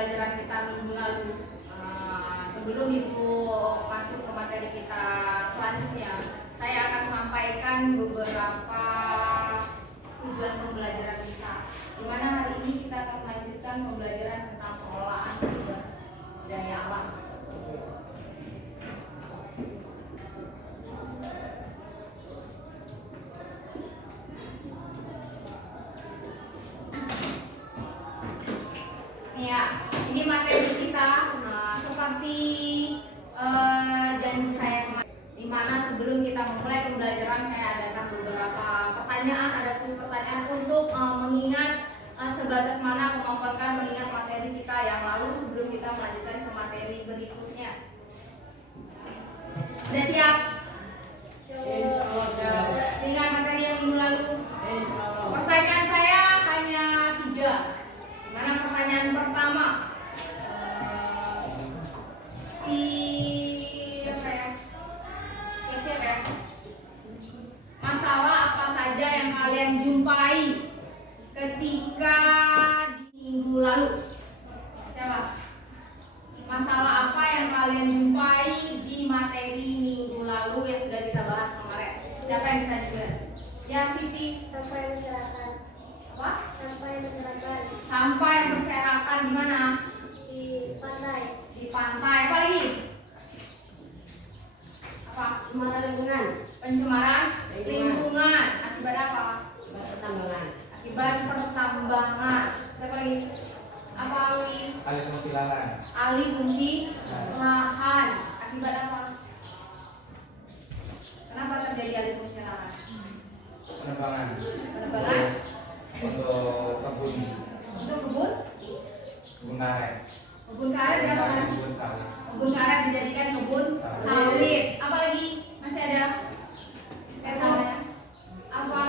pembelajaran kita minggu lalu. Sebelum Ibu masuk ke materi kita selanjutnya, saya akan sampaikan beberapa tujuan pembelajaran kita. Di mana hari ini kita akan melanjutkan pembelajaran tentang pengelolaan sumber daya alam. Ya, ini materi kita. Seperti janji saya kemarin, di mana sebelum kita memulai pembelajaran saya adakan beberapa pertanyaan, ada kuis pertanyaan untuk mengingat sebatas mana kemampuan mengingat materi kita yang lalu sebelum kita melanjutkan ke materi berikutnya. Sudah siap? Sehingga materi yang minggu lalu. Pertanyaan saya hanya 3. Mana pertanyaan pertama? Siap ya. Masalah apa saja yang kalian jumpai ketika di minggu lalu? Siapa? Masalah apa yang kalian jumpai di materi minggu lalu yang sudah kita bahas kemarin? Siapa yang bisa dengar? Ya, Siti. Sampah berserakan. Apa? Sampah berserakan. Sampah yang berserakan di mana? Di pantai. Di pantai. Apa lagi? Apa? Pencemaran lingkungan. Pencemaran lingkungan. Akibat apa? Akibat pertambangan. Akibat pertambangan. Siapa lagi? Apa lagi? Alih fungsi lahan. Alih fungsi lahan. Akibat apa? Kenapa terjadi alih fungsi lahan? Penebangan. Penebangan Untuk kebun. untuk kebun. Kebun karet. Kebun karet apa? Kebun sawit. Kebun karet dijadikan kebun sawit. Apa lagi? Masih ada? Misalnya apa?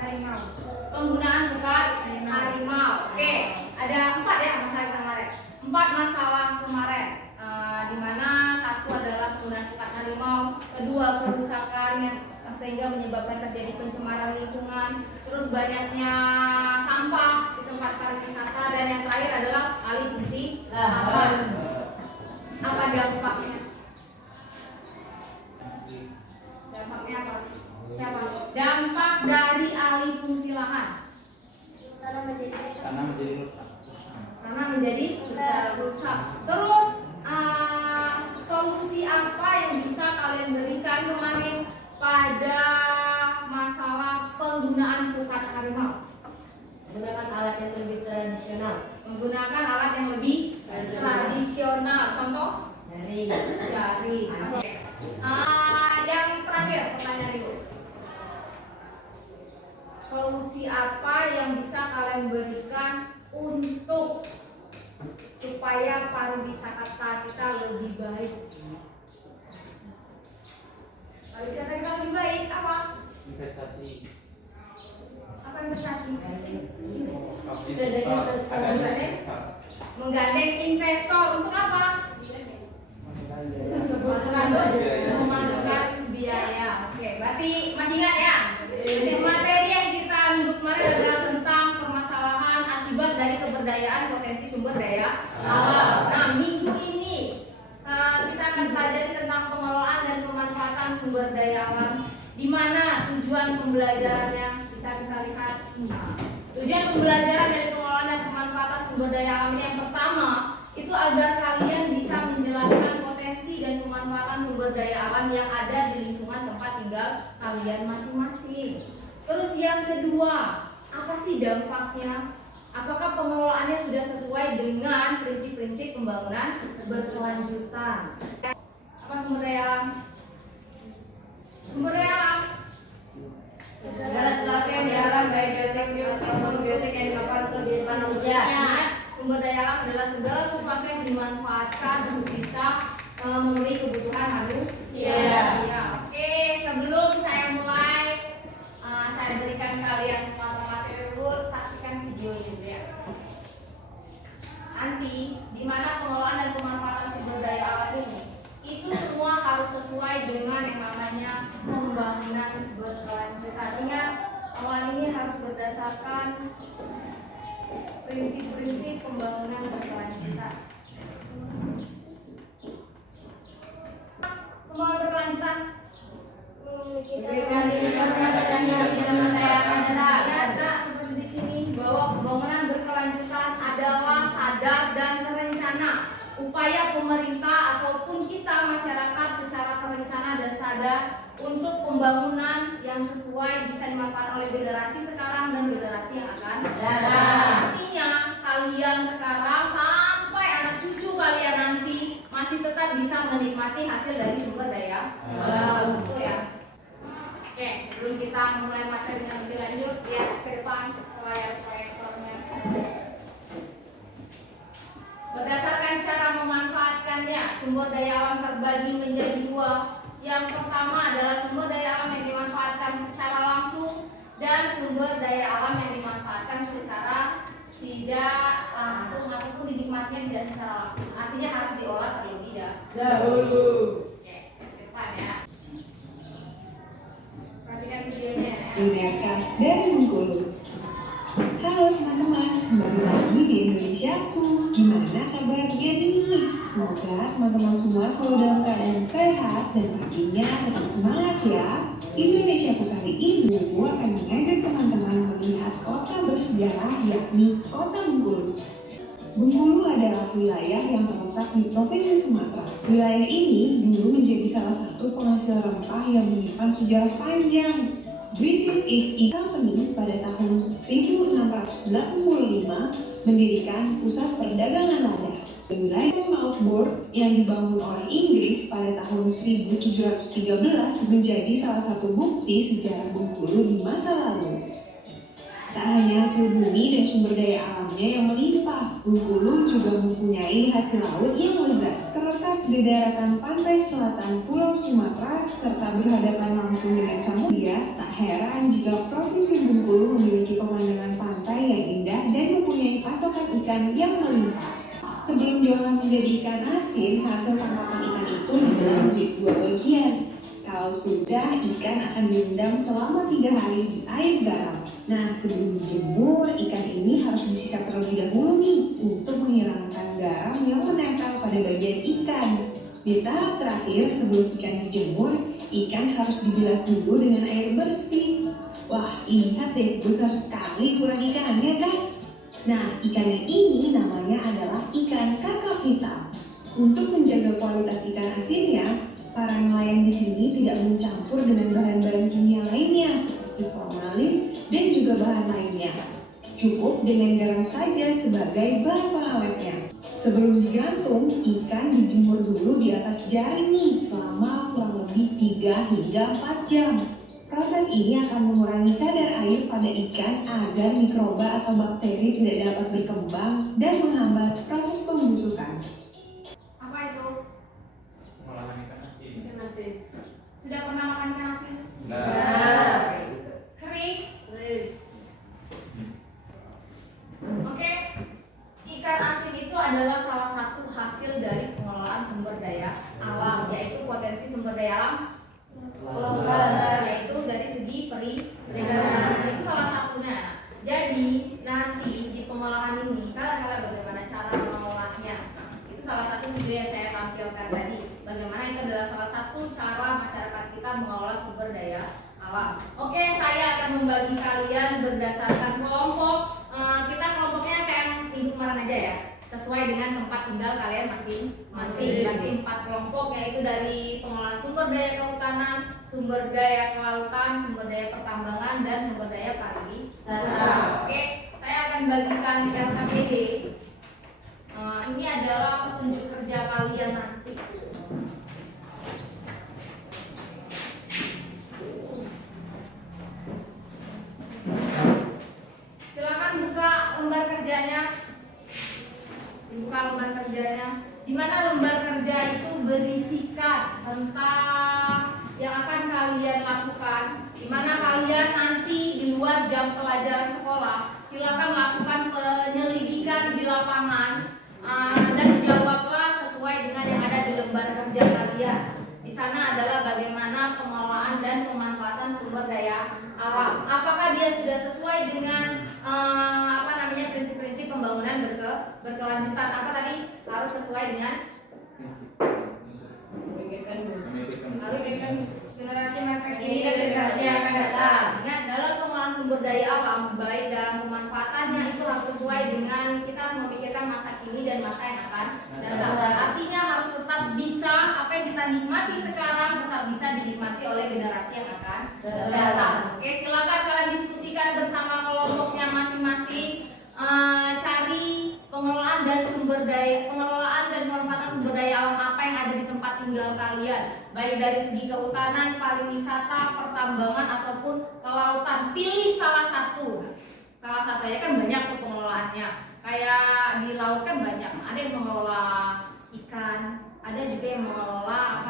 Harimau. Penggunaan bukan harimau. Oke, ada 4 ya masalah kemarin. 4 masalah kemarin. Di mana satu adalah penggunaan bukan harimau, kedua kerusakan yang sehingga menyebabkan terjadi pencemaran lingkungan, terus banyaknya sampah di tempat pariwisata, dan yang terakhir adalah alih fungsi lahan. Apa dampaknya? Dampaknya apa? Siapa? Dampak dari alih fungsi lahan. Tanah menjadi rusak. Karena menjadi rusak. Terus solusi apa yang bisa kalian berikan kemarin pada masalah penggunaan pukat harimau? menggunakan alat yang lebih tradisional. Menggunakan alat yang lebih tradisional. Contoh? Jaring. Jaring. Oke. Yang terakhir pertanyaan Ibu. Solusi apa yang bisa kalian berikan untuk supaya pariwisata kita lebih baik? Pariwisata kita lebih baik apa? Investasi. Apa investasi? Investor. Menggandeng investor untuk apa? Memasukkan biaya. Oke, berarti masih ingat ya? Materi yang kita minggu kemarin adalah tentang permasalahan akibat dari keberdayaan potensi sumber daya alam. Nah, minggu ini kita akan pelajari tentang pengelolaan dan pemanfaatan sumber daya alam, di mana tujuan pembelajarannya bisa kita lihat. Tujuan pembelajaran dari pengelolaan dan pemanfaatan sumber daya alam ini yang pertama itu agar kalian bisa menjelaskan potensi dan pemanfaatan sumber daya alam yang ada di lingkungan tempat tinggal kalian masing-masing. Terus yang kedua, apa sih dampaknya? Apakah pengelolaannya sudah sesuai dengan prinsip-prinsip pembangunan berkelanjutan? Apa sumber daya alam? Sumber daya alam Segala sesuatu yang di alam, baik biotik, biotik yang dimanfaatkan untuk kehidupan manusia. Sumber daya alam adalah segala sesuatu yang dimanfaatkan untuk bisa memenuhi kebutuhan manusia. Oke, sebelum saya mulai, saya berikan kalian materi dulu, saksikan video ini ya. Nanti, di mana pengelolaan dan pemanfaatan sumber daya alam ini, itu semua harus sesuai dengan yang namanya pembangunan berkelanjutan. Ingat, awal ini harus berdasarkan prinsip-prinsip pembangunan berkelanjutan. Pembangunan berkelanjutan. Diberikan informasi dan di masa yang akan datang. Ada seperti di sini bahwa pembangunan berkelanjutan adalah sadar dan terencana upaya pemerintah ataupun kita masyarakat secara terencana dan sadar untuk pembangunan yang sesuai bisa dimanfaatkan oleh generasi sekarang dan generasi yang akan datang. Artinya kalian sekarang sampai anak cucu kalian nanti masih tetap bisa menikmati hasil dari sumber daya alam. Itu ya. Oke, sebelum kita memulai materinya lebih lanjut, lihat ke depan layar proyektornya. Berdasarkan cara memanfaatkannya, sumber daya alam terbagi menjadi dua. Yang pertama adalah sumber daya alam yang dimanfaatkan secara langsung dan sumber daya alam yang dimanfaatkan secara tidak langsung ataupun dinikmatinya tidak secara langsung. Artinya harus diolah terlebih dahulu. Oke, ke depan ya. Perhatikan videonya ya. Dunia khas dari Bengkulu. Halo teman-teman, kembali lagi di Indonesiaku. Gimana kabarnya nih? Semoga teman-teman semua selalu dalam keadaan sehat dan pastinya tetap semangat ya. Indonesiaku kali ini aku akan mengajak teman-teman melihat kota bersejarah yakni Kota Bengkulu. Bengkulu adalah wilayah yang terletak di Provinsi Sumatera. Wilayah ini dulu menjadi salah satu penghasil rempah yang menyimpan sejarah panjang. British East India Company pada tahun 1685 mendirikan pusat perdagangan lada. Wilayah Maltbourne yang dibangun oleh Inggris pada tahun 1713 menjadi salah satu bukti sejarah Bengkulu di masa lalu. Tak hanya hasil bumi dan sumber daya alamnya yang melimpah, Bengkulu juga mempunyai hasil laut yang lezat. Terletak di daratan pantai selatan Pulau Sumatera serta berhadapan langsung dengan Samudra, tak heran jika Provinsi Bengkulu memiliki pemandangan pantai yang indah dan mempunyai pasokan ikan yang melimpah. Sebelum diolah menjadi ikan asin, hasil tangkapan ikan itu dibelah menjadi dua bagian. Kalau sudah, ikan akan direndam selama 3 hari di air garam. Nah, sebelum dijemur, ikan ini harus disikat terlebih dahulu nih untuk menghilangkan garam yang menempel pada bagian ikan. Di tahap terakhir, sebelum ikan dijemur, ikan harus dibilas dulu dengan air bersih. Wah, lihat deh, besar sekali ukuran ikannya kan? Nah, ikan yang ini namanya adalah ikan kakap hitam. Untuk menjaga kualitas ikan asinnya, para nelayan di sini tidak mencampur dengan bahan-bahan kimia lainnya seperti formalin dan juga bahan lainnya. Cukup dengan garam saja sebagai bahan pengawetnya. Sebelum digantung, ikan dijemur dulu di atas jaring nih selama kurang lebih 3 hingga 4 jam. Proses ini akan mengurangi kadar air pada ikan agar mikroba atau bakteri tidak dapat berkembang dan menghambat proses pembusukan. Apa itu? Pengolahan ikan asin. Ikan asin. Sudah pernah makan ikan asin? Nah. Sering? Oke. Ikan asin itu adalah salah satu hasil dari pengelolaan sumber daya alam, yaitu potensi sumber daya alam yaitu dari segi perikanan. Itu salah satunya. Jadi nanti di pengolahan ini kalian bagaimana cara mengolahnya. Itu salah satu video yang saya tampilkan tadi. Bagaimana itu adalah salah satu cara masyarakat kita mengelola sumber daya alam. Oke, saya akan membagi kalian berdasarkan kelompok. Kita kelompoknya kayak minggu kemarin aja ya, sesuai dengan tempat tinggal kalian masing-masing. Berarti 4 kelompok, yaitu dari pengelolaan sumber daya kehutanan, sumber daya kelautan, sumber daya pertambangan, dan sumber daya pariwisata. Oke, saya akan bagikan RKPD. Ini adalah petunjuk kerja kalian nanti. Silakan buka lembar kerjanya. Dibuka lembar kerjanya. Di mana lembar kerja itu berisikan tentang yang akan kalian lakukan. Di mana kalian nanti di luar jam pelajaran sekolah, silakan lakukan penyelidikan di lapangan dan jawablah sesuai dengan yang ada di lembar kerja kalian. Di sana adalah bagaimana pengelolaan dan pemanfaatan sumber daya alam. Apakah dia sudah sesuai dengan prinsip-prinsip pembangunan berkelanjutan. Apa tadi? Harus sesuai dengan harus dengan generasi masa kini dan generasi yang akan datang. Ingat, dalam pengelolaan sumber daya alam, baik dalam pemanfaatannya itu harus sesuai dengan kita harus memikirkan masa kini dan masa yang akan datang. Artinya harus tetap bisa apa yang kita nikmati sekarang tetap bisa dinikmati oleh generasi yang akan datang. Oke, silakan kalian diskusikan bersama kelompoknya masing-masing. Cari pengelolaan dan pemanfaatan sumber daya alam apa yang ada di tempat tinggal kalian, baik dari segi kehutanan, pariwisata, pertambangan ataupun kelautan. Pilih salah satu aja, kan banyak tuh pengelolaannya. Kayak di laut kan banyak, ada yang mengelola ikan, ada juga yang mengelola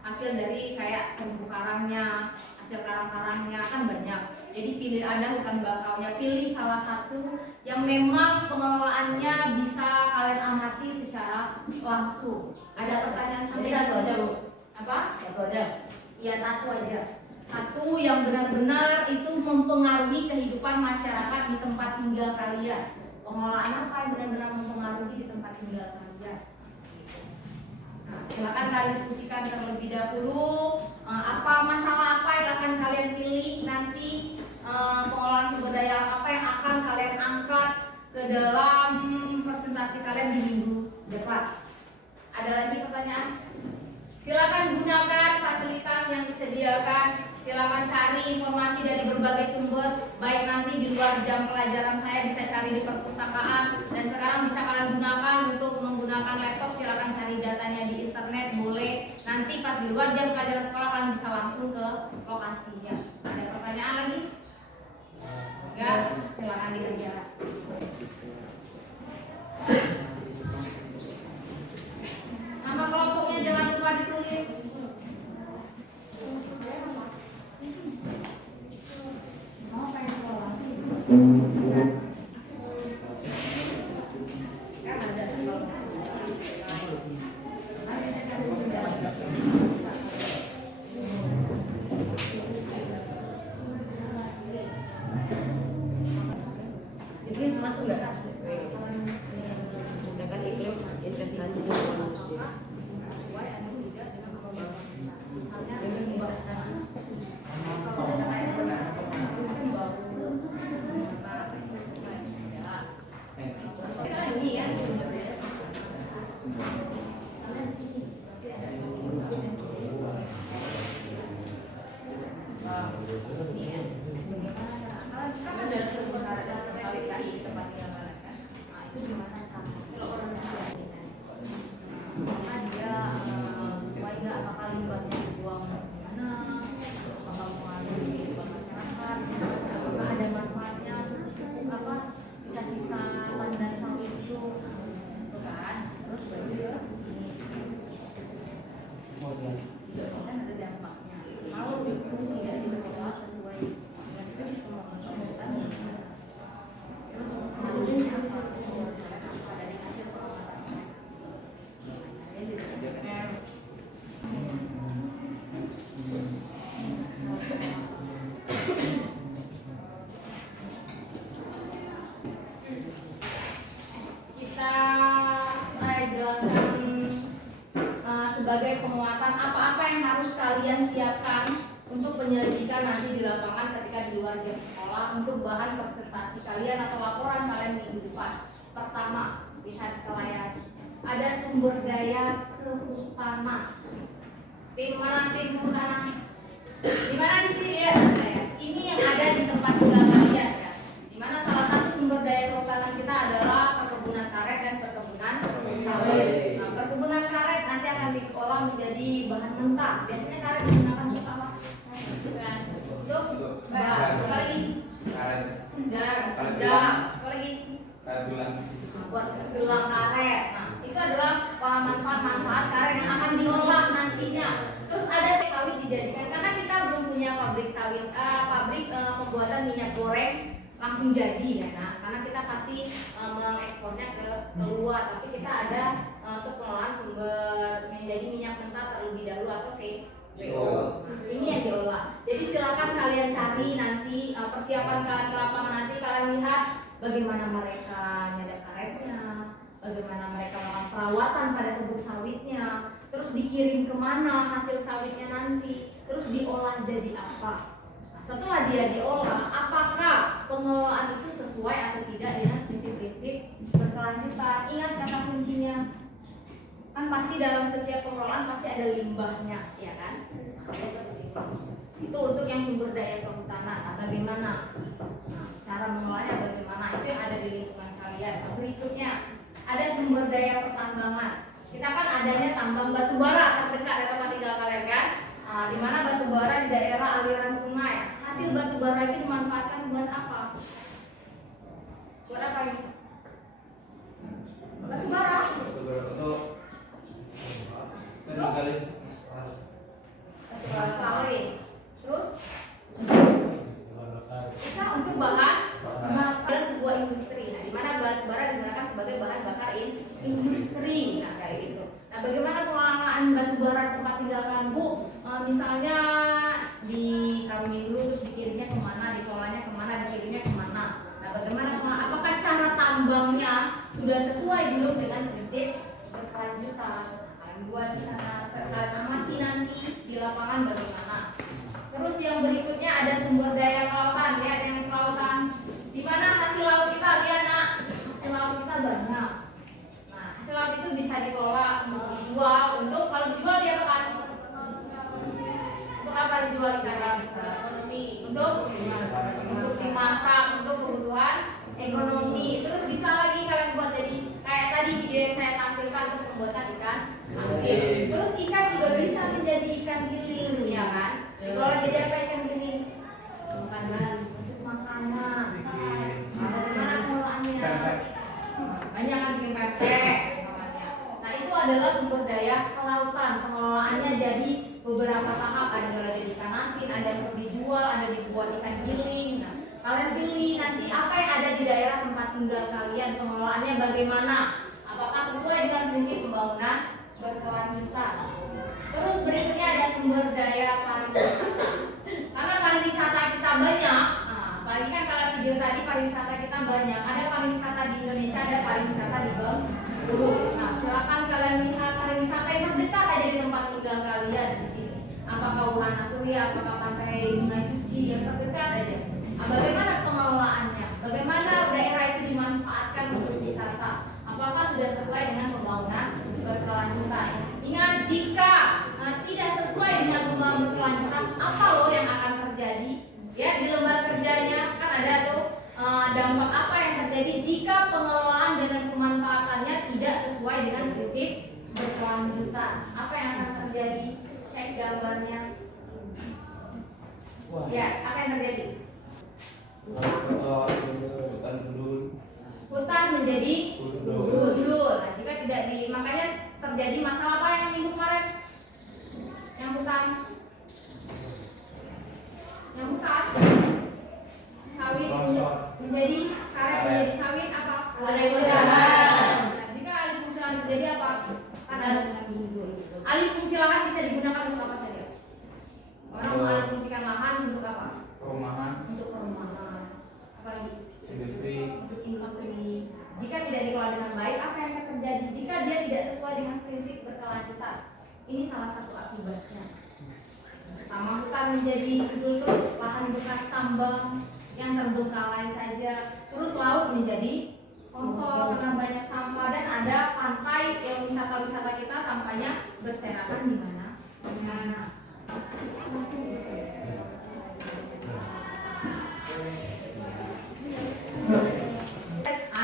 hasil dari kayak terumbu karangnya, hasil karang-karangnya kan banyak. Jadi pilih, ada hutan bakaunya, pilih salah satu yang memang pengelolaannya bisa kalian amati secara langsung. Ada pertanyaan sampai Satu aja, Bu. Apa? Satu aja. Iya, satu aja. Satu yang benar-benar itu mempengaruhi kehidupan masyarakat di tempat tinggal kalian. Pengelolaan apa yang benar-benar mempengaruhi di tempat tinggal kalian? Nah, silakan kalian diskusikan terlebih dahulu. Masalah apa yang akan kalian pilih nanti, pengelolaan sumber daya apa yang akan kalian angkat ke dalam presentasi kalian di minggu depan. Ada lagi pertanyaan? Silakan gunakan fasilitas yang disediakan. Silakan cari informasi dari berbagai sumber, baik nanti di luar jam pelajaran saya bisa cari di perpustakaan, dan sekarang bisa kalian gunakan untuk menggunakan laptop. Silakan cari datanya di internet, boleh. Nanti pas di luar jam pelajaran sekolah kalian bisa langsung ke lokasinya. Ada pertanyaan lagi? Enggak? Silakan dikerjakan. Nama kelompoknya jangan lupa ditulis. Iklim masuk nggak? Sedangkan iklim investasi manusia. Sebagai penguatan apa-apa yang harus kalian siapkan untuk penyelidikan nanti di lapangan ketika di luar jam sekolah untuk bahan presentasi kalian atau laporan kalian minggu depan. Pertama, lihat ke layar. Ada sumber daya kehutanan. Tim mana tim kehutanan? Di mana di sini ya? Ini yang ada di tempat tinggal kalian ya. Di mana salah satu sumber daya kehutanan kita adalah perkebunan karet dan perkebunan sawit. Nah, perkebunan karet nanti akan diolah menjadi bahan mentah. Biasanya karet digunakan untuk apa? Untuk apa lagi? Karet. Apa lagi? Karet tulang. Buat gelang karet. Nah, itu adalah manfaat karet yang akan diolah nantinya. Terus ada sawit dijadikan karena kita belum punya pabrik sawit, pabrik pembuatan minyak goreng langsung jadi ya. Nah, karena kita pasti mengekspornya ke luar, tapi kita ada untuk pengelolaan sumber menjadi minyak mentah terlebih dahulu atau ini yang diolah. Jadi silakan kalian cari nanti persiapan kalian ke lapangan, nanti kalian lihat bagaimana mereka nyadap karetnya, bagaimana mereka melakukan perawatan pada kebun sawitnya, terus dikirim kemana hasil sawitnya nanti, terus diolah jadi apa. Nah, setelah dia diolah, apakah pengelolaan itu sesuai atau tidak dengan prinsip-prinsip berkelanjutan. Ingat kata kuncinya, kan pasti dalam setiap pengelolaan pasti ada limbahnya, ya kan? Itu untuk yang sumber daya kehutanan. Nah, bagaimana cara mengelolanya, bagaimana itu yang ada di lingkungan kalian. Berikutnya ada sumber daya pertambangan. Kita kan adanya tambang batu bara terdekat dari tempat tinggal kalian kan? Nah, di mana batu bara di daerah aliran sungai. Hasil batu bara itu dimanfaatkan buat apa? Buat apa ini? Batu bara. Untuk menggalis Batu bara kali. Terus bisa untuk bahan bakar sebuah industri. Nah, di mana batu bara digunakan sebagai bahan bakar industri. Nah, kayak gitu. Nah, bagaimana pengelolaan batu bara tempat tinggal kalian, Bu? Misalnya dikarungin dulu, terus dikirimnya kemana, dikelolanya kemana, dikirimnya kemana. Nah, bagaimana apakah cara tambangnya sudah sesuai belum dengan prinsip berkelanjutan? Kalian buat di sana, kalian amati nanti di lapangan bagaimana. Terus yang berikutnya ada sumber daya kelautan, ya, yang kelautan. Di mana hasil laut kita, lihat nak, hasil laut kita banyak. Nah, hasil laut itu bisa dikelola untuk dijual. Untuk kalau dijual dia apa? Untuk apa dijual ikan? Untuk dimasak, untuk kebutuhan ekonomi. Terus bisa lagi kalian buat jadi kayak tadi video yang saya tampilkan untuk pembuatan ikan asin. Terus ikan juga bisa menjadi ikan giling, ya kan? Kalau jadi apa ikan giling? Makanan, untuk makanan. Bagaimana pengelolaannya? Banyak kan bikin pempek namanya. Nah, itu adalah sumber daya kelautan. Pengelolaannya jadi beberapa tahap, ada mulai jadi ikan asin, ada untuk dijual, ada dibuat ikan giling. Nah, kalian pilih nanti apa yang ada di daerah tempat tinggal kalian, pengelolaannya bagaimana, apakah sesuai dengan prinsip pembangunan berkelanjutan. Terus berikutnya ada sumber daya pariwisata. Karena pariwisata kita banyak, nah, apalagi kan kalau video tadi pariwisata kita banyak, ada pariwisata di Indonesia, ada pariwisata di Bengkulu. Nah, silakan kalian lihat pariwisata yang terdekat aja di tempat tinggal kalian di sini. Apakah Wahana Surya, apakah pantai Sungai Suci yang terdekat aja. Nah, bagaimana pengelolaannya? Bagaimana daerah itu dimanfaatkan untuk wisata? Apakah sudah sesuai dengan pembangunan berkelanjutan? Ingat, jika tidak sesuai dengan pembangunan berkelanjutan, apa loh yang akan terjadi? Ya, di lembar kerjanya kan ada tuh dampak apa yang terjadi jika pengelolaan dan pemanfaatannya tidak sesuai dengan prinsip berkelanjutan. Apa yang akan terjadi? Cek gambarnya. Ya, apa yang terjadi? Hutan menjadi gundul. Nah, jika tidak makanya terjadi masalah apa yang minggu kemarin? Yang hutan sawit menjadi karet, menjadi sawit apa? Alih fungsilan. Nah, jika alih fungsilan terjadi apa? Kan ada alih fungsi lahan bisa digunakan untuk apa saja? Orang mengalih fungsikan lahan untuk apa? Perumahan, Untuk perumahan. Apa lagi? industri. Untuk industri. Jika tidak dikelola dengan baik, apa yang akan terjadi? Jika dia tidak sesuai dengan prinsip berkelanjutan, ini salah satu akibatnya. Pertama, hutan menjadi gundul, terus lahan bekas tambang yang terbengkalai saja, terus laut menjadi kotor karena banyak sampah, dan ada pantai yang wisata-wisata kita sampahnya berserakan di mana?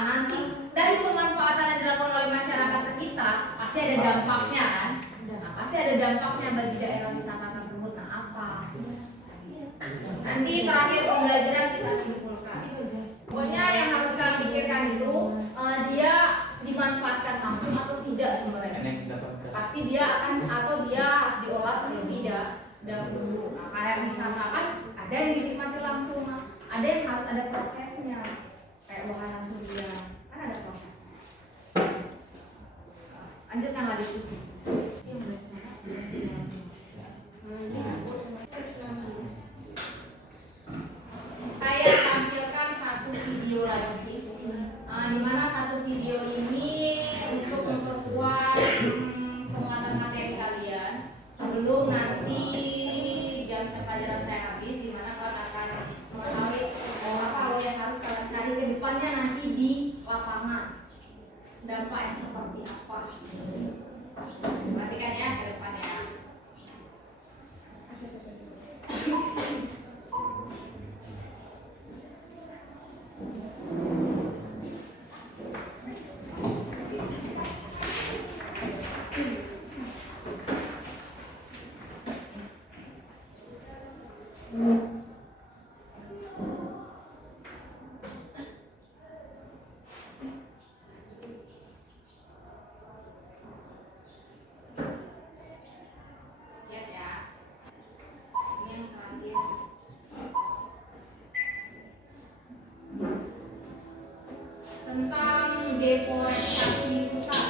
Nanti dari pemanfaatan yang dilakukan oleh masyarakat sekitar pasti ada dampaknya kan? Nah, pasti ada dampaknya bagi daerah wisata tersebut. Nah, apa? Nanti terakhir pembelajaran kita simpulkan. Pokoknya yang harus kalian pikirkan itu dia dimanfaatkan langsung atau tidak sebenarnya. Pasti dia akan atau dia harus diolah terlebih dahulu. Nah, kayak misalkan kan ada yang dinikmati langsung, ada yang harus ada prosesnya. Kayak Wahana Surya kan ada prosesnya. Lanjutkanlah diskusi. Saya tampilkan satu video lagi. dampak yang seperti apa. Perhatikan ya ke depan ya. Lihat ya. Ini yang terakhir. Tentang deforestasi hutan.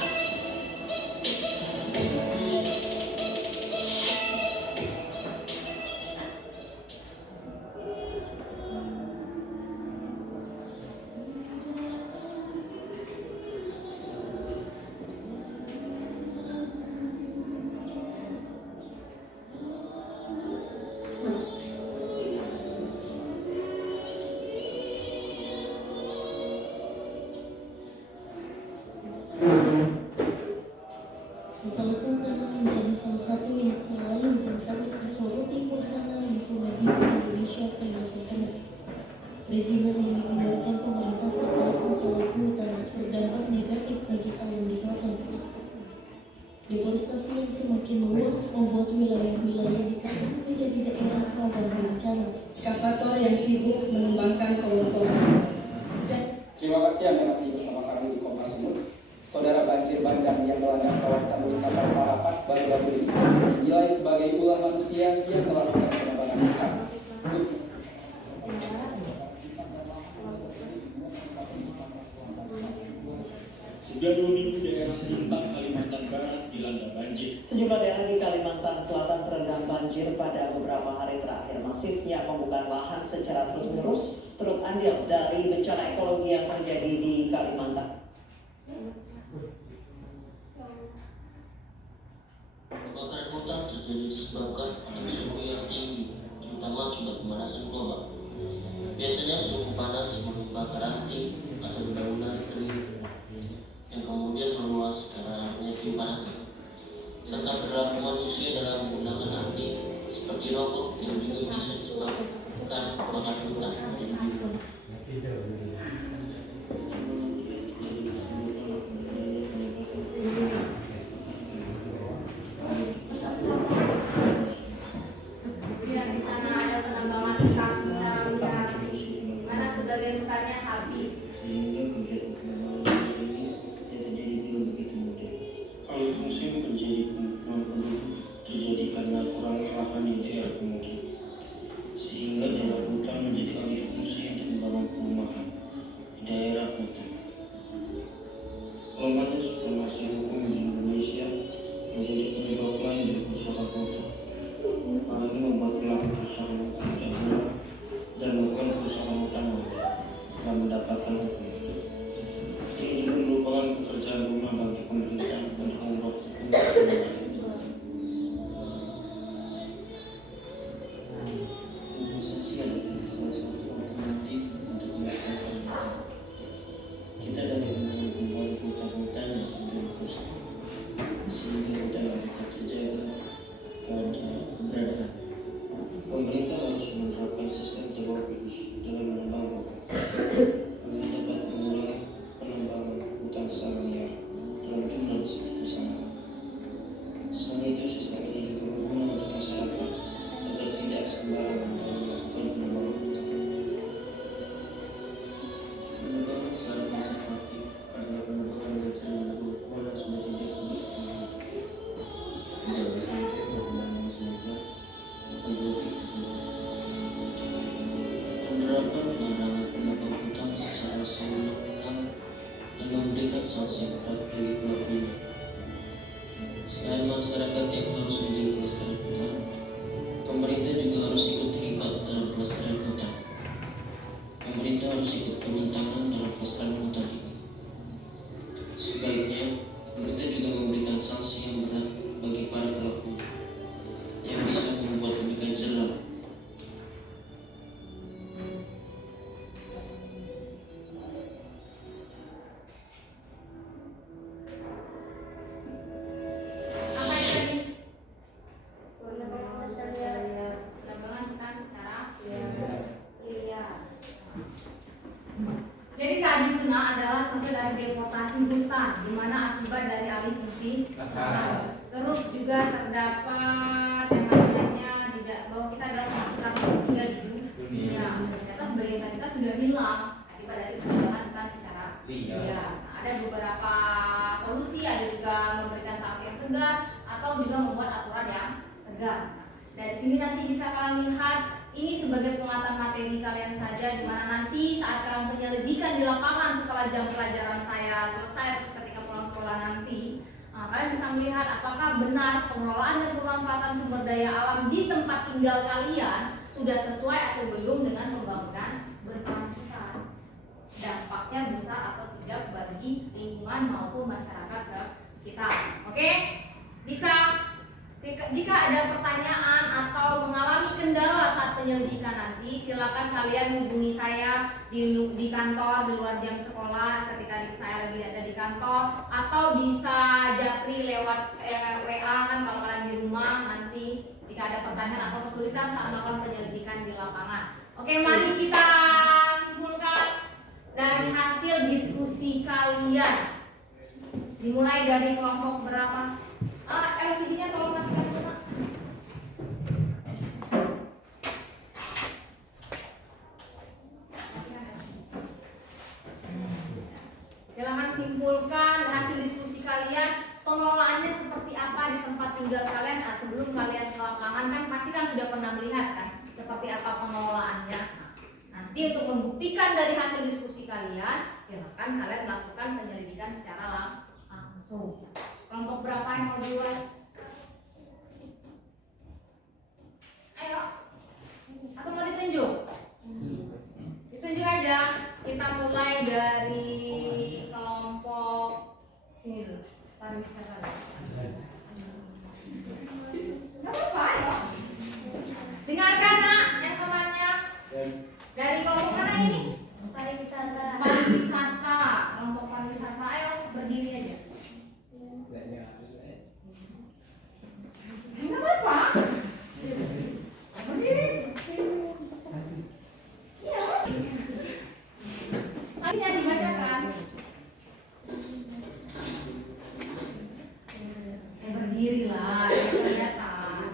Asalkan tanah menjadi salah satu yang selalu dan terus disoroti wahana lingkungan hidup Indonesia ke tengah. Perizinan yang dikeluarkan pemerintah terkait masalah kehutanan berdampak negatif bagi alam di Kalteng. Deforestasi yang semakin meluas membuat wilayah-wilayah di Kalteng menjadi daerah rawan bencana. Ekskavator yang sibuk menumbangkan pohon-pohon. Terima kasih Anda masih bersama kami di Kompas Sumut. Saudara, banjir bandang yang melanda kawasan wisata Parapat baru-baru ini dinilai sebagai ulah manusia yang melakukan penebangan hutan. Sudah 2 minggu daerah Sintang, Kalimantan Barat dilanda banjir. Sejumlah daerah di Kalimantan Selatan terendam banjir pada beberapa hari terakhir. Masifnya pembukaan lahan secara terus-menerus turut andil dari bencana ekologi yang terjadi di Kalimantan. Kebakaran hutan terjadi disebabkan oleh suhu yang tinggi, terutama akibat pemanasan global. Biasanya suhu panas menimpa ranting atau dedaunan kering yang kemudian meluas karena penyakit panahnya, serta perilaku manusia dalam menggunakan api seperti rokok yang juga bisa disebabkan kebakaran hutan menjadi biru. Lihat di sana ada penambangan ikan secara liar, mana sebagian hutannya habis. Sehingga kegiatan penambangan ini yang terjadi juga begitu mudah. Alih fungsi menjadi pemukiman penduduk terjadi karena kurangnya lahan di daerah pemukiman, sehingga daerah hutan menjadi alih fungsi untuk membangun perumahan di daerah hutan. Lemahnya supremasi hukum di Indonesia menjadi penyebab lain dari kerusakan hutan. Hal ini membuat pelaku kerusakan hutan tidak jelas dan melakukan kerusakan hutan setelah mendapatkan hukum. Ini juga merupakan pekerjaan rumah bagi pemerintah untuk membuat hukum deforestasi adalah salah satu alternatif untuk melestarikan hutan. Kita dapat membangun kembali hutan-hutan yang sudah rusak, sehingga hutan dapat terjaga keberadaan. Pemerintah harus menerapkan sistem terlebih dalam menambang pohon. Ini dapat mengurangi penambangan hutan secara liar dalam jumlah besar. Selain itu, sistem ini juga berguna untuk masyarakat agar tidak sembarangan dalam melakukan penambangan hutan. Penebangan secara konservatif adalah penebangan yang terlalu pohon yang sudah tidak berfungsi. Tidak bisa menggunakan semoga produktif. Penerapan larangan penambang hutan secara sewenang-wenang dan memberikan sanksi berat bagi pelakunya. Selain masyarakat yang harus menjaga kelestarian hutan, pemerintah juga harus ikut terlibat dalam pelestarian hutan. Pemerintah harus ikut turun tangan dalam pelestarian hutan ini. Sebaiknya, pemerintah juga memberikan sanksi yang berat bagi para pelakunya, yang bisa membuat mereka jerah. lokasi hutan, di mana akibat dari alih fungsi lahan. Terus juga terdapat yang namanya tidak bahwa kita adalah masyarakat tertinggal di dunia. Ternyata sebagian dari kita sudah hilang akibat dari pengembangan hutan secara liar. Ada beberapa solusi, ada juga memberikan sanksi yang tegas atau juga membuat aturan yang tegas. Dari sini nanti bisa kalian lihat ini sebagai penguatan materi kalian saja, di mana nanti saat kalian penyelidikan di lapangan setelah jam pelajaran saya selesai atau ketika pulang sekolah nanti, kalian bisa melihat apakah benar pengelolaan dan pemanfaatan sumber daya alam di tempat tinggal kalian sudah sesuai atau belum dengan pembangunan berkelanjutan. Dampaknya besar atau tidak bagi lingkungan maupun masyarakat sekitar. Oke? Bisa? Jika ada pertanyaan atau mengalami kendala saat penyelidikan nanti, silakan kalian hubungi saya di kantor, di luar jam sekolah ketika saya lagi ada di kantor, atau bisa japri lewat WA kan kalau kalian di rumah nanti jika ada pertanyaan atau kesulitan saat melakukan penyelidikan di lapangan. Oke, mari kita simpulkan dari hasil diskusi kalian. Dimulai dari kelompok berapa? LCD-nya tolong pastikan coba. Silakan simpulkan hasil diskusi kalian, pengelolaannya seperti apa di tempat tinggal kalian. Sebelum kalian ke lapangan kan pasti kan sudah pernah melihat kan seperti apa pengelolaannya. Nanti untuk membuktikan dari hasil diskusi kalian, silakan kalian melakukan penyelidikan secara langsung. Kelompok berapa yang mau duluan? Ayo. Atau mau ditunjuk? Ditunjuk aja. Kita mulai dari kelompok sini dulu. Pariwisata. Gak apa-apa ya. Dengarkan nak yang temannya. Dari kelompok mana ini? Pariwisata. Pariwisata. Kelompok pariwisata. Ayo berdiri aja. Enggak apa-apa. Berdiri. Iya. Masihnya dibacakan. Berdiri lah, kelihatan.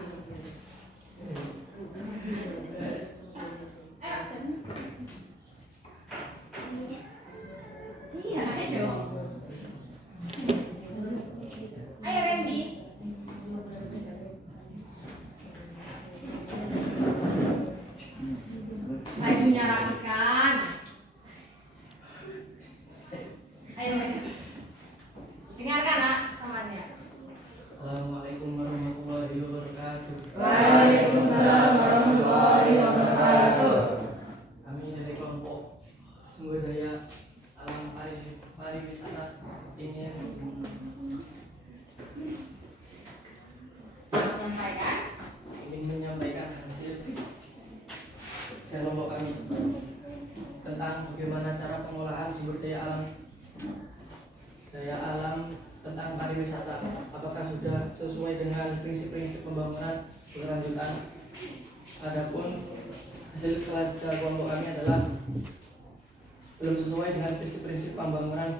Iya, ayo. Ayo Randy. Bajunya rapikan. Ayo Mas. Dengarkan nak temannya. Assalamualaikum warahmatullahi wabarakatuh. Waalaikumsalam warahmatullahi wabarakatuh. Kami dari kelompok sumber daya alam pariwisata ingin menyampaikan hasil kelompok kami tentang bagaimana cara pengolahan sumber daya alam tentang pariwisata. Apakah sudah sesuai dengan prinsip-prinsip pembangunan berkelanjutan? Adapun hasil kelompok kami adalah belum sesuai dengan prinsip-prinsip pembangunan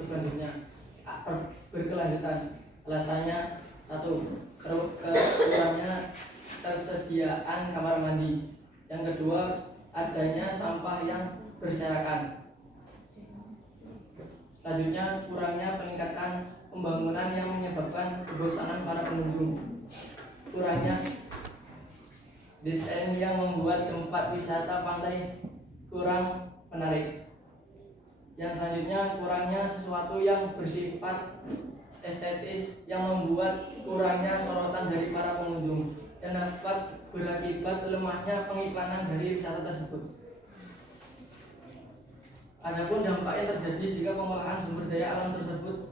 berkelanjutan. Alasannya satu, kurangnya tersediaan kamar mandi. Yang kedua, adanya sampah yang berserakan. Selanjutnya, kurangnya peningkatan pembangunan yang menyebabkan kebosanan para pengunjung. Kurangnya desain yang membuat tempat wisata pantai kurang menarik. Yang selanjutnya, kurangnya sesuatu yang bersifat estetis yang membuat kurangnya sorotan dari para pengunjung dan dapat berakibat lemahnya pengiklanan dari wisata tersebut. Adapun dampak yang terjadi jika pengolahan sumber daya alam tersebut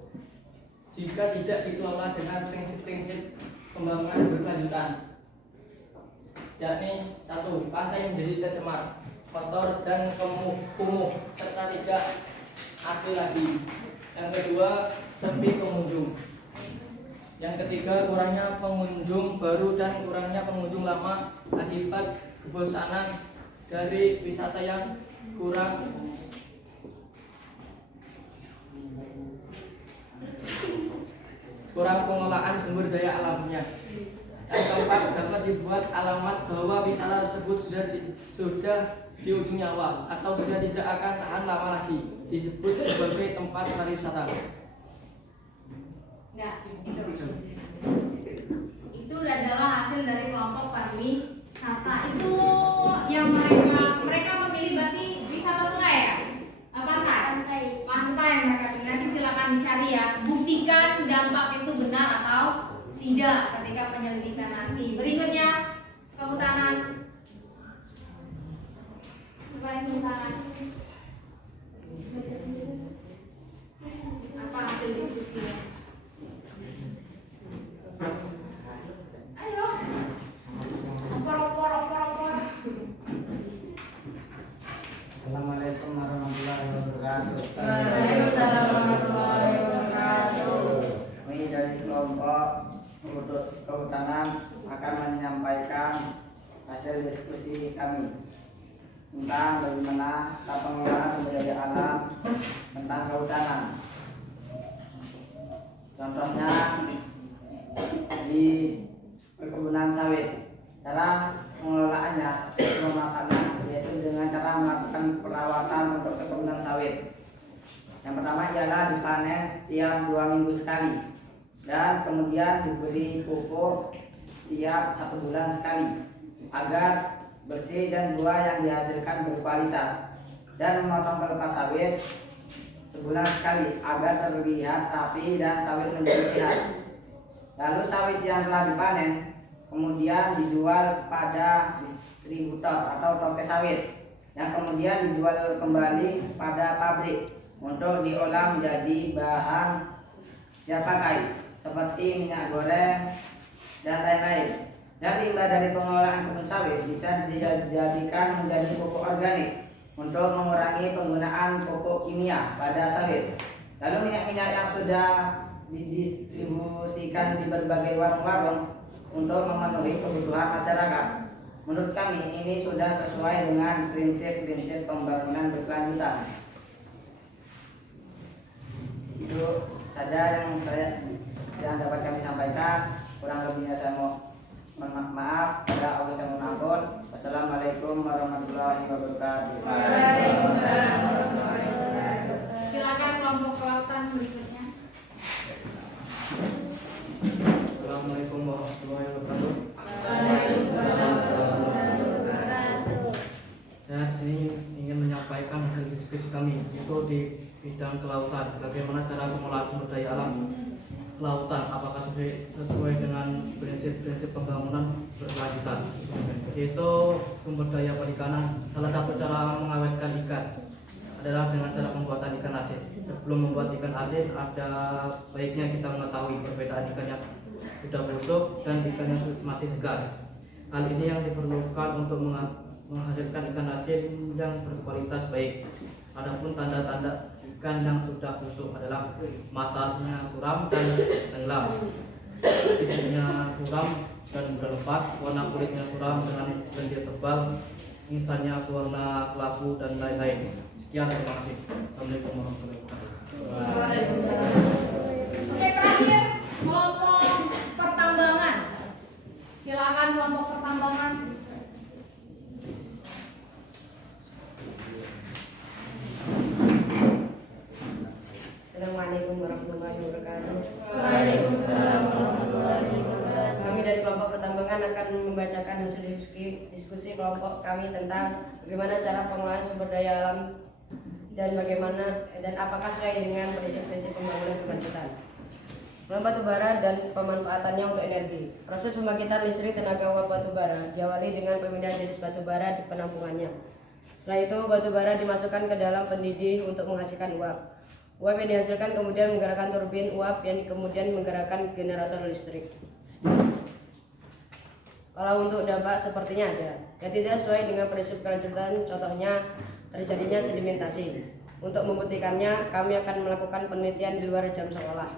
jika tidak dikelola dengan prinsip-prinsip pembangunan berkelanjutan, yakni satu, pantai menjadi tercemar, kotor dan kumuh serta tidak asli lagi. Yang kedua, sepi pengunjung. Yang ketiga, kurangnya pengunjung baru dan kurangnya pengunjung lama akibat kebosanan dari wisata yang kurang kurang pengelolaan sumber daya alamnya. Yang keempat, dapat dibuat alamat bahwa wisata tersebut sudah di ujung nyawa atau sudah tidak akan tahan lama lagi, disebut sebagai tempat pariwisata. Nah, itu adalah hasil dari kelompok pariwisata. Itu yang mereka memilih berarti wisata sungai ya? Pantai mereka pilih. Nanti silakan dicari ya. Buktikan dampak itu benar atau tidak ketika penyelidikan nanti. Berikutnya kehutanan. Apa hasil diskusinya? Ayo. Opor. Assalamualaikum warahmatullahi wabarakatuh. Waalaikumsalam warahmatullahi wabarakatuh. Kami dari kelompok kehutanan akan menyampaikan hasil diskusi kami tentang bagaimana pengelolaan sumber daya alam tentang kehutanan. Contohnya di perkebunan sawit, cara pengelolaannya memanfaatkan yaitu dengan cara melakukan perawatan untuk perkebunan sawit. Yang pertama ialah dipanen setiap 2 minggu sekali dan kemudian diberi pupuk setiap 1 bulan sekali agar bersih dan buah yang dihasilkan berkualitas, dan memotong pelepas sawit sebulan sekali agar terlihat rapi dan sawit menjadi sehat. Lalu sawit yang telah dipanen kemudian dijual pada distributor atau toko sawit yang kemudian dijual kembali pada pabrik untuk diolah menjadi bahan siap pakai seperti minyak goreng dan lain-lain. Dan limbah dari pengelolaan kebun sawit bisa dijadikan menjadi pupuk organik untuk mengurangi penggunaan pupuk kimia pada sawit. Lalu minyak-minyak yang sudah didistribusikan di berbagai warung-warung untuk memenuhi kebutuhan masyarakat. Menurut kami ini sudah sesuai dengan prinsip-prinsip pembangunan berkelanjutan. Itu saja yang dapat kami sampaikan. Kurang lebihnya saya mohon maaf. Pada Allah saya mohon ampun. Wassalamualaikum warahmatullahi wabarakatuh. Waalaikumsalam warahmatullahi wabarakatuh. Silakan kelompok kelautan berikutnya. Assalamualaikum warahmatullahi wabarakatuh. Waalaikumsalam warahmatullahi wabarakatuh. Saya di sini ingin menyampaikan hasil diskusi kami itu di bidang kelautan. Bagaimana cara pengelolaan sumber daya alam kelautan, apakah sesuai dengan prinsip-prinsip pembangunan berkelanjutan. Yaitu sumber daya perikanan, salah satu cara mengawetkan ikan adalah dengan cara pembuatan ikan asin. Sebelum membuat ikan asin, ada baiknya kita mengetahui perbedaan ikan yang sudah busuk dan ikan yang masih segar. Hal ini yang diperlukan untuk menghasilkan ikan asin yang berkualitas baik. Adapun tanda-tanda ikan yang sudah busuk adalah matanya suram dan tenggelam, isinya suram dan berlepas, warna kulitnya suram dengan lendir tebal, misalnya warna kelabu dan lain-lain. Sekian, terima kasih. Assalamualaikum warahmatullahi wabarakatuh. Waalaikumsalam. Oke, terakhir kelompok pertambangan. Silakan kelompok pertambangan. Assalamualaikum warahmatullahi wabarakatuh. Waalaikumsalam warahmatullahi wabarakatuh. Kami dari kelompok pertambangan akan membacakan hasil diskusi kelompok kami tentang bagaimana cara pengelolaan sumber daya alam dan apakah sesuai dengan prinsip-prinsip pembangunan berkelanjutan. Pengelolaan batu bara dan pemanfaatannya untuk energi. Proses pembangkitan listrik tenaga uap batu bara diawali dengan pemindahan jenis batu bara di penampungannya. Setelah itu batu bara dimasukkan ke dalam pendidih untuk menghasilkan uap. Uap yang dihasilkan kemudian menggerakkan turbin uap yang kemudian menggerakkan generator listrik. Kalau untuk dampak sepertinya ada yang tidak sesuai dengan prinsip kelanjutan, contohnya terjadinya sedimentasi. Untuk membuktikannya, kami akan melakukan penelitian di luar jam sekolah.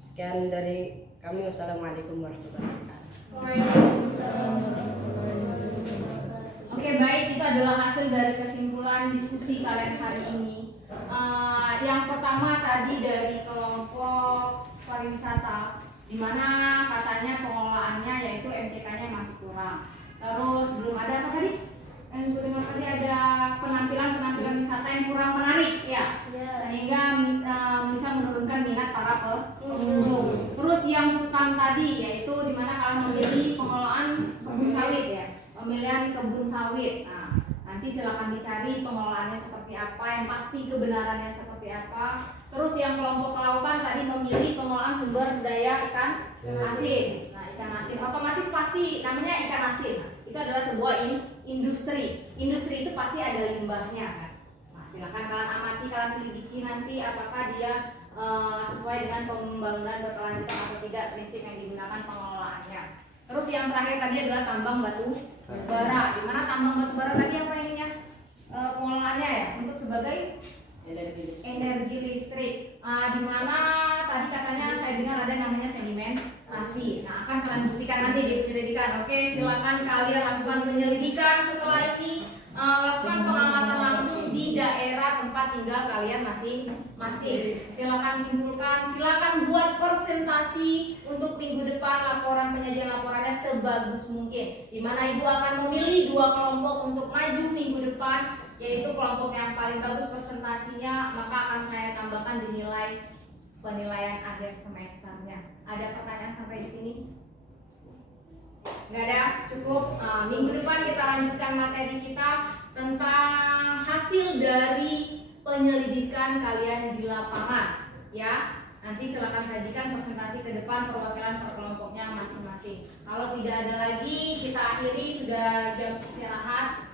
Sekian dari kami. Wassalamualaikum warahmatullahi wabarakatuh. Waalaikumsalam warahmatullahi wabarakatuh. Oke, baik, itu adalah hasil dari kesimpulan diskusi kalian hari ini. Yang pertama tadi dari kelompok pariwisata, di mana katanya pengelolaannya yaitu MCK-nya masih kurang. Terus belum ada apa tadi? Yang gue dengar tadi ada penampilan wisata yang kurang menarik, ya, sehingga bisa menurunkan minat para pengunjung. Terus yang hutan tadi, yaitu di mana kalau memilih pengelolaan kebun sawit, ya, pemilihan kebun sawit. Nah, nanti silakan dicari pengelolaannya seperti apa, yang pasti kebenarannya seperti apa. Terus yang kelompok kelautan tadi memilih pengelolaan sumber daya ikan asin. Nah, ikan asin otomatis pasti namanya ikan asin. Itu adalah sebuah industri. Industri itu pasti ada limbahnya, kan. Nah, silakan kalian amati, kalian selidiki nanti apakah dia sesuai dengan pembangunan berkelanjutan atau tidak, prinsip yang digunakan pengelolaannya. Terus yang terakhir tadi adalah tambang batu bara. Di mana tambang batu bara tadi apa ininya? Pengelolaannya ya untuk sebagai energi listrik. Di mana tadi katanya saya dengar ada namanya sedimentasi. Nah, akan kalian buktikan nanti di penyelidikan. Oke, silakan kalian lakukan penyelidikan setelah ini, lakukan pengamatan langsung di daerah tempat tinggal kalian masing-masing. Silakan simpulkan, silakan buat presentasi untuk minggu depan, penyajian laporannya sebagus mungkin. Di mana Ibu akan memilih 2 kelompok untuk maju minggu depan, yaitu kelompok yang paling bagus presentasinya, maka akan saya tambahkan di nilai penilaian akhir semesternya. Ada pertanyaan sampai di sini? Nggak ada? Cukup. Minggu depan kita lanjutkan materi kita tentang hasil dari penyelidikan kalian di lapangan, ya. Nanti silakan sajikan presentasi ke depan perwakilan per kelompoknya masing-masing. Kalau tidak ada lagi, kita akhiri, sudah jam istirahat.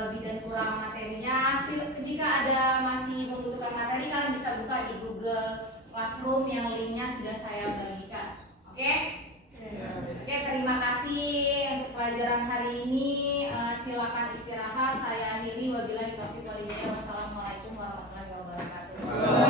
Lebih dan kurang materinya, jika ada masih membutuhkan materi, kalian bisa buka di Google Classroom yang linknya sudah saya bagikan. Oke? Oke, terima kasih untuk pelajaran hari ini. Silakan istirahat. Saya akhiri, wabillahi taufiq wal hidayah. Wassalamualaikum warahmatullahi wabarakatuh.